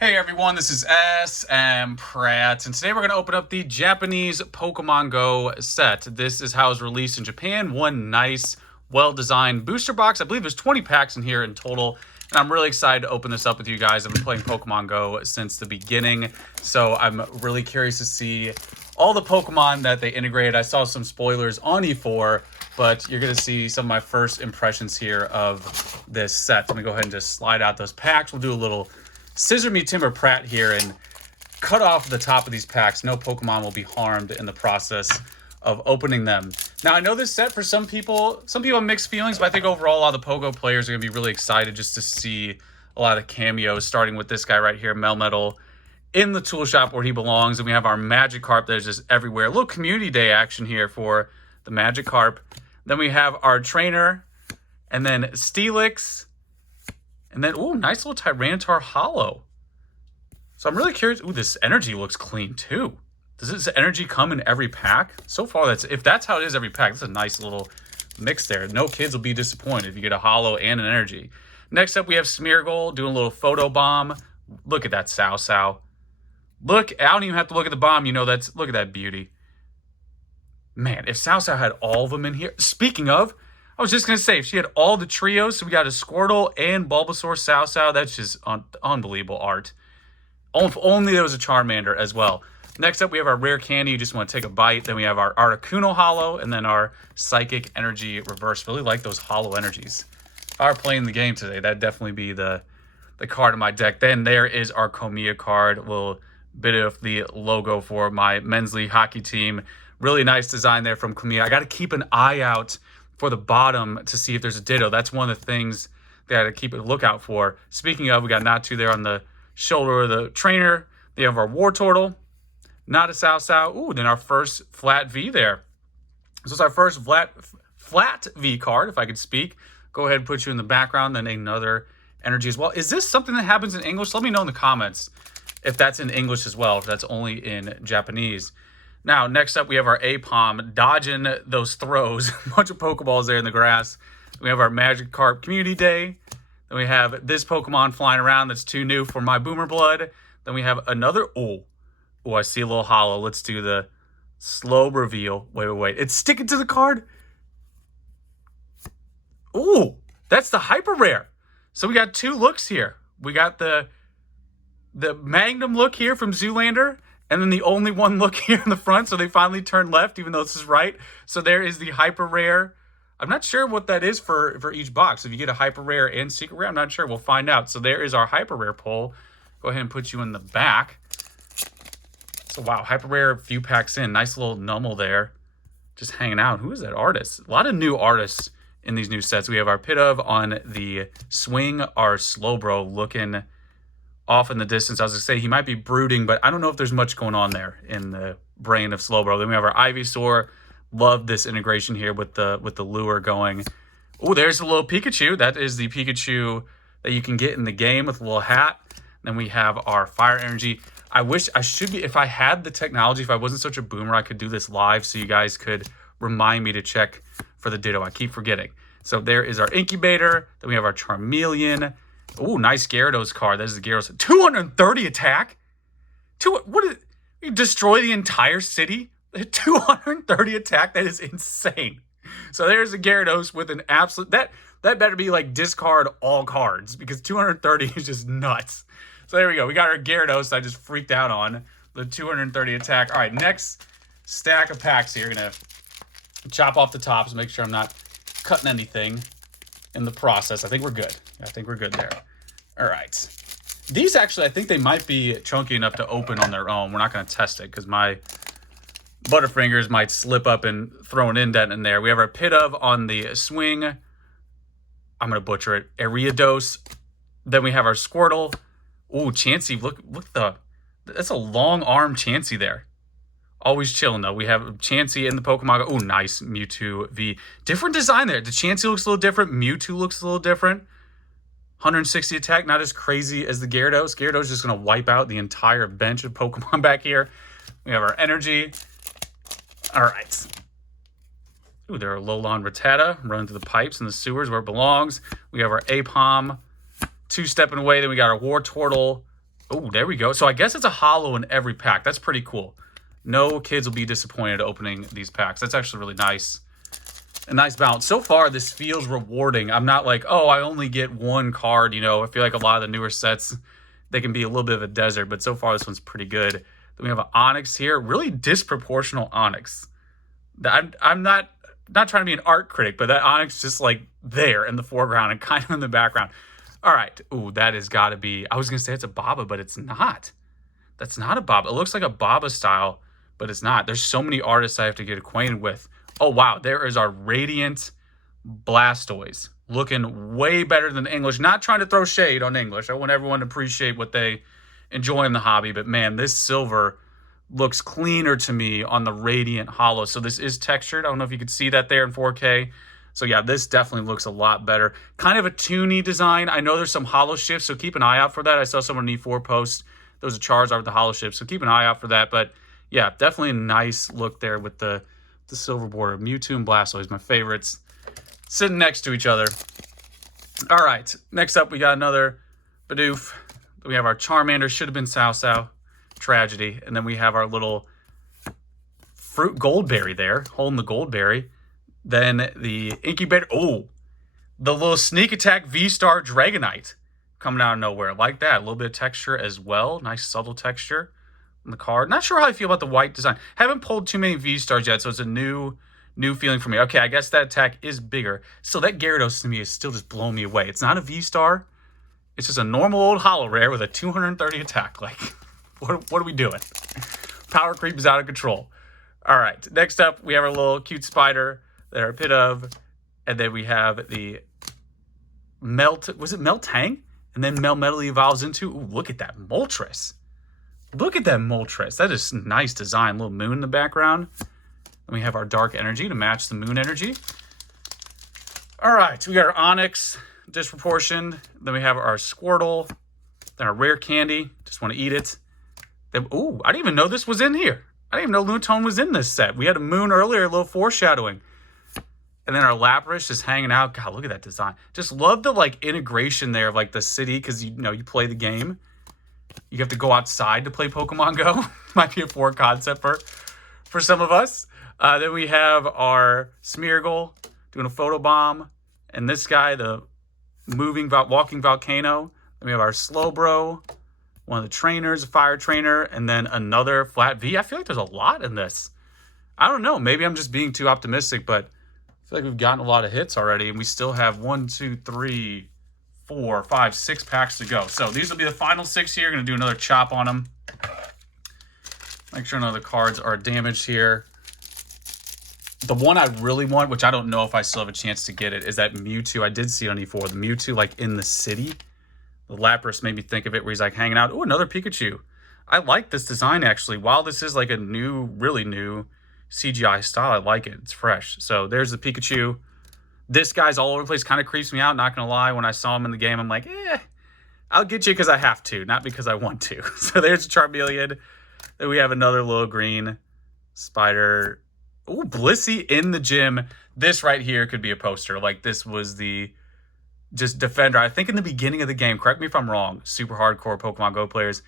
Hey everyone, this is smpratte, and today we're going to open up the Japanese Pokemon Go set. This is how it was released in Japan. One nice, well-designed booster box. I believe there's 20 packs in here in total, and I'm really excited to open this up with you guys. I've been playing Pokemon Go since the beginning, so I'm really curious to see all the Pokemon that they integrated. I saw some spoilers on E4, but you're going to see some of my first impressions here of this set. Let me go ahead and just slide out those packs. We'll do a little scissor me timber Pratt here and cut off the top of these packs. No Pokemon will be harmed in the process of opening them. Now, I know this set for some people have mixed feelings, but I think overall a lot of the Pogo players are going to be really excited just to see a lot of cameos, starting with this guy right here, Melmetal, in the tool shop where he belongs. And we have our Magikarp that's just everywhere. A little community day action here for the Magikarp. Then we have our trainer, and then Steelix. And then, ooh, nice little Tyranitar Hollow. So I'm really curious. Ooh, this energy looks clean too. Does this energy come in every pack? So far, if that's how it is every pack, that's a nice little mix there. No kids will be disappointed if you get a Hollow and an energy. Next up, we have Smeargle doing a little photo bomb. Look at that Sao. Look, I don't even have to look at the bomb. You know, look at that beauty. Man, if Sao had all of them in here. Speaking of, I was just going to say, if she had all the trios, so we got a Squirtle and Bulbasaur Sao, that's just unbelievable art. If only there was a Charmander as well. Next up, we have our Rare Candy. You just want to take a bite. Then we have our Articuno Hollow, and then our Psychic Energy Reverse. Really like those Hollow Energies. If I were playing the game today, that'd definitely be the card in my deck. Then there is our Komiya card. A little bit of the logo for my men's league hockey team. Really nice design there from Komiya. I got to keep an eye out for the bottom to see if there's a Ditto. That's one of the things they got to keep a lookout for. Speaking of, we got Natu there on the shoulder of the trainer. They have our Wartortle, not a Sao. Ooh, then our first flat V there. So it's our first flat V card, if I could speak. Go ahead and put you in the background, then another energy as well. Is this something that happens in English? Let me know in the comments if that's in English as well, if that's only in Japanese. Now, next up, we have our Apom dodging those throws. A bunch of Pokeballs there in the grass. We have our Magikarp Community Day. Then we have this Pokemon flying around that's too new for my Boomer Blood. Then we have another... Oh, I see a little hollow. Let's do the slow reveal. Wait. It's sticking to the card. Oh, that's the Hyper Rare. So we got two looks here. We got the Magnum look here from Zoolander, and then the only one look here in the front, so they finally turned left, even though this is right. So there is the Hyper Rare. I'm not sure what that is for each box. If you get a Hyper Rare and Secret Rare, I'm not sure. We'll find out. So there is our Hyper Rare pull. Go ahead and put you in the back. So wow, Hyper Rare, a few packs in. Nice little Numel there, just hanging out. Who is that artist? A lot of new artists in these new sets. We have our Pidove on the swing, our Slowbro looking off in the distance. I was going to say he might be brooding, but I don't know if there's much going on there in the brain of Slowbro. Then we have our Ivysaur. Love this integration here with the lure going. Oh, there's a little Pikachu. That is the Pikachu that you can get in the game with a little hat. Then we have our Fire Energy. I wish I should be, if I had the technology, if I wasn't such a boomer, I could do this live so you guys could remind me to check for the Ditto. I keep forgetting. So there is our Incubator. Then we have our Charmeleon. Ooh, nice Gyarados card. That is the Gyarados. 230 attack? You destroy the entire city? 230 attack? That is insane. So there's a Gyarados with an absolute... That better be like discard all cards, because 230 is just nuts. So there we go. We got our Gyarados I just freaked out on. The 230 attack. All right, next stack of packs here. Going to chop off the tops, make sure I'm not cutting anything in the process. I think we're good. There. All right. These actually, I think they might be chunky enough to open on their own. We're not going to test it because my Butterfingers might slip up and throw an indent in there. We have our Pidove on the swing. I'm going to butcher it. Ariados. Then we have our Squirtle. Ooh, Chansey. Look that's a long arm Chansey there. Always chilling, though. We have Chansey in the Pokemon. Oh, nice. Mewtwo V. Different design there. The Chansey looks a little different. Mewtwo looks a little different. 160 attack. Not as crazy as the Gyarados. Gyarados is just going to wipe out the entire bench of Pokemon back here. We have our Energy. All right. Ooh, there are Alolan Rattata running through the pipes and the sewers where it belongs. We have our Apom. Two-stepping away. Then we got our Wartortle. Oh, there we go. So I guess it's a holo in every pack. That's pretty cool. No kids will be disappointed opening these packs. That's actually really nice. A nice balance. So far, this feels rewarding. I'm not like, oh, I only get one card. You know, I feel like a lot of the newer sets, they can be a little bit of a desert. But so far, this one's pretty good. Then we have an Onyx here. Really disproportional Onyx. I'm not trying to be an art critic, but that Onyx just like there in the foreground and kind of in the background. All right. Ooh, that has got to be... I was going to say it's a Baba, but it's not. That's not a Baba. It looks like a Baba style, but it's not. There's so many artists I have to get acquainted with. Oh, wow. There is our Radiant Blastoise. Looking way better than English. Not trying to throw shade on English. I want everyone to appreciate what they enjoy in the hobby. But, man, this silver looks cleaner to me on the Radiant Holo. So this is textured. I don't know if you can see that there in 4K. So yeah, this definitely looks a lot better. Kind of a toony design. I know there's some holo shifts, so keep an eye out for that. I saw someone in E4 post there was a Charizard with the holo shift, so keep an eye out for that. But yeah, definitely a nice look there with the silver border. Mewtwo and Blastoise, my favorites, sitting next to each other. All right, next up we got another Bidoof. We have our Charmander, should have been Sao. Tragedy. And then we have our little fruit Goldberry there, holding the Goldberry. Then the Incubator. Oh, the little Sneak Attack V-Star Dragonite coming out of nowhere. Like that. A little bit of texture as well. Nice subtle texture on the card. Not sure how I feel about the white design. Haven't pulled too many V-Stars yet, so it's a new feeling for me. Okay, I guess that attack is bigger. So that Gyarados to me is still just blowing me away. It's not a V-Star. It's just a normal old holo rare with a 230 attack. Like, what are we doing? Power creep is out of control. All right, next up, we have our little cute spider that are a bit of, and then we have the was it Meltang? And then Melmetal evolves into, ooh, look at that Moltres. Look at that Moltres. That is nice design. Little moon in the background. Then we have our Dark Energy to match the moon energy. All right, we got our Onyx, disproportioned. Then we have our Squirtle. Then our Rare Candy, just want to eat it. Then, ooh, I didn't even know this was in here. I didn't even know Lunatone was in this set. We had a moon earlier, a little foreshadowing. And then our Lapras just hanging out. God, look at that design. Just love the like integration there of like the city, because you know you play the game. You have to go outside to play Pokemon Go. Might be a foreign concept for some of us. Then we have our Smeargle doing a photobomb, and this guy, the walking volcano. Then we have our Slowbro, one of the trainers, a fire trainer, and then another flat V. I feel like there's a lot in this. I don't know. Maybe I'm just being too optimistic, but I feel like we've gotten a lot of hits already, and we still have 1, 2, 3, 4, 5, 6 packs to go. So these will be the final 6 here. Going to do another chop on them. Make sure none of the cards are damaged here. The one I really want, which I don't know if I still have a chance to get it, is that Mewtwo. I did see it on E4. The Mewtwo, like, in the city. The Lapras made me think of it, where he's, like, hanging out. Oh, another Pikachu. I like this design, actually. While this is, like, a new, really new CGI style, I like it. It's fresh. So there's the Pikachu. This guy's all over the place. Kind of creeps me out, not going to lie. When I saw him in the game, I'm like, I'll get you because I have to, not because I want to. So there's a Charmeleon. Then we have another little green spider. Ooh, Blissey in the gym. This right here could be a poster. Like, this was the just defender. I think in the beginning of the game, correct me if I'm wrong, super hardcore Pokemon Go players,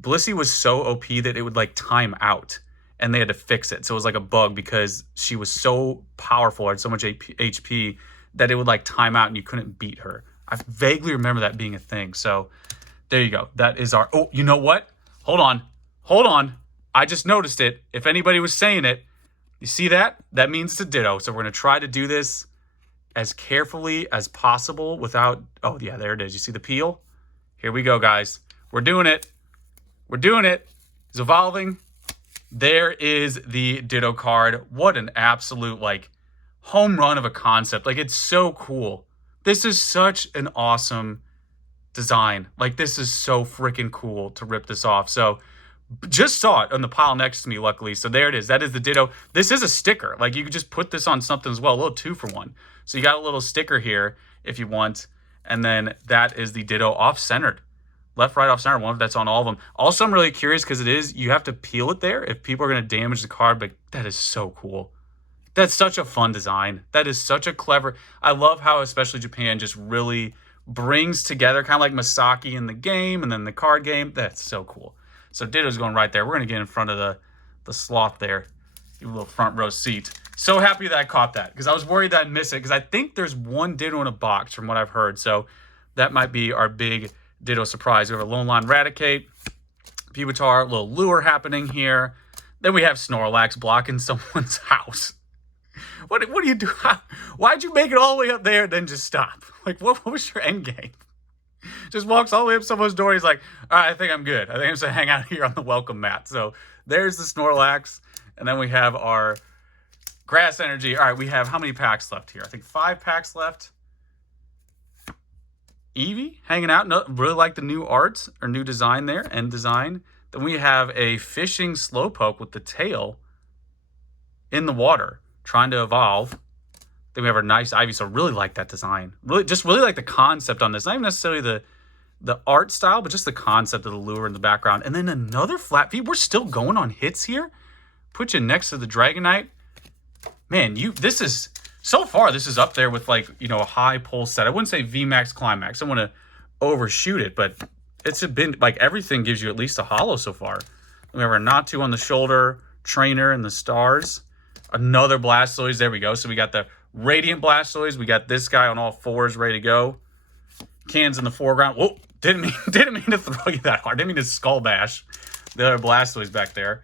Blissey was so OP that it would, like, time out. And they had to fix it. So it was like a bug because she was so powerful, had so much HP, that it would, like, time out and you couldn't beat her. I vaguely remember that being a thing. So there you go. That is our... Oh, you know what? Hold on. I just noticed it. If anybody was saying it, you see that? That means it's a Ditto. So we're going to try to do this as carefully as possible without... Oh, yeah, there it is. You see the peel? Here we go, guys. We're doing it. It's evolving. There is the Ditto card. What an absolute, like, home run of a concept. Like, it's so cool. This is such an awesome design. Like, this is so freaking cool to rip this off. So, just saw it on the pile next to me, luckily. So, there it is. That is the Ditto. This is a sticker. Like, you could just put this on something as well. A little 2-for-1. So, you got a little sticker here if you want. And then that is the Ditto off-centered. Left, right, off center. One that's on all of them. Also, I'm really curious because you have to peel it there if people are going to damage the card. But that is so cool. That's such a fun design. That is such a clever... I love how especially Japan just really brings together kind of like Masaki in the game and then the card game. That's so cool. So Ditto's going right there. We're going to get in front of the sloth there. Give a little front row seat. So happy that I caught that because I was worried that I'd miss it because I think there's one Ditto in a box from what I've heard. So that might be our big Ditto surprise. We have a Lone Line Raticate, Pupitar, a little lure happening here. Then we have Snorlax blocking someone's house. What do you do? Why'd you make it all the way up there and then just stop? Like, what was your end game? Just walks all the way up someone's door. He's like, all right, I think I'm good. I think I'm just going to hang out here on the welcome mat. So there's the Snorlax. And then we have our Grass Energy. All right, we have how many packs left here? I think 5 packs left. Eevee hanging out. No, really like the new art or new design there, end design. Then we have a fishing Slowpoke with the tail in the water, trying to evolve. Then we have our nice Ivy. So really like that design. Really like the concept on this. Not even necessarily the art style, but just the concept of the lure in the background. And then another flat feet. We're still going on hits here. Put you next to the Dragonite. Man, this is so far. This is up there with like a high pull set. I wouldn't say VMAX Climax. I want to overshoot it, but it's been like everything gives you at least a holo so far. We have our Natu on the shoulder, Trainer and the stars. Another Blastoise. There we go. So we got the Radiant Blastoise. We got this guy on all 4s ready to go. Cans in the foreground. Whoa! Didn't mean to throw you that hard. Didn't mean to skull bash the other Blastoise back there.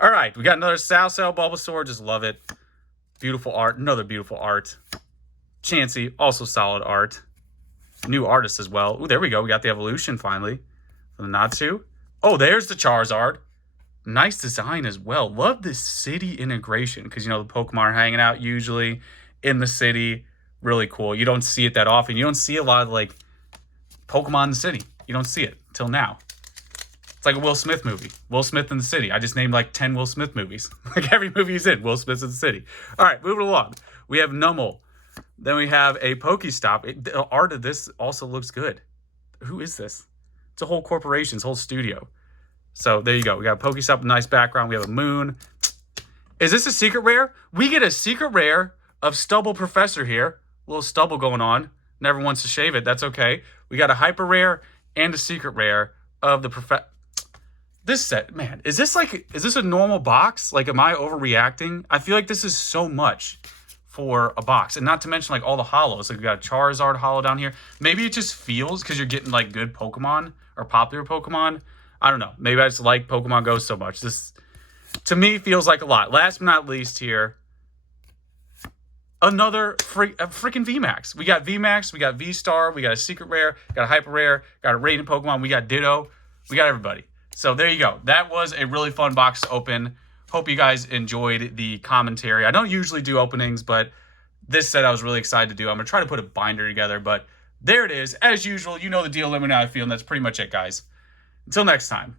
All right, we got another Salsal Bulbasaur. Just love it. Beautiful art. Another beautiful art. Chansey, also solid art. New artist as well. Ooh, there we go. We got the evolution finally for the Natu. Oh, there's the Charizard. Nice design as well. Love this city integration because, the Pokemon are hanging out usually in the city. Really cool. You don't see it that often. You don't see a lot of, like, Pokemon in the city. You don't see it till now. It's like a Will Smith movie. Will Smith in the city. I just named, like, 10 Will Smith movies. Like, every movie he's in, Will Smith's in the city. All right, moving along. We have Numel. Then we have a Pokestop. The art of this also looks good. Who is this? It's a whole corporation. It's a whole studio. So there you go. We got a Pokestop with a nice background. We have a moon. Is this a secret rare? We get a secret rare of Stubble Professor here. A little stubble going on. Never wants to shave it. That's okay. We got a hyper rare and a secret rare of the Professor. This set, man, is this a normal box? Like, am I overreacting? I feel like this is so much for a box. And not to mention, like, all the holos. Like, we got a Charizard holo down here. Maybe it just feels because you're getting, like, good Pokemon or popular Pokemon. I don't know. Maybe I just like Pokemon Go so much. This, to me, feels like a lot. Last but not least here, another freaking VMAX. We got VMAX, we got V-Star, we got a Secret Rare, got a Hyper Rare, got a Radiant Pokemon, we got Ditto. We got everybody. So there you go. That was a really fun box to open. Hope you guys enjoyed the commentary. I don't usually do openings, but this set I was really excited to do. I'm going to try to put a binder together, but there it is. As usual, you know the deal. Let me know how I feel, and that's pretty much it, guys. Until next time.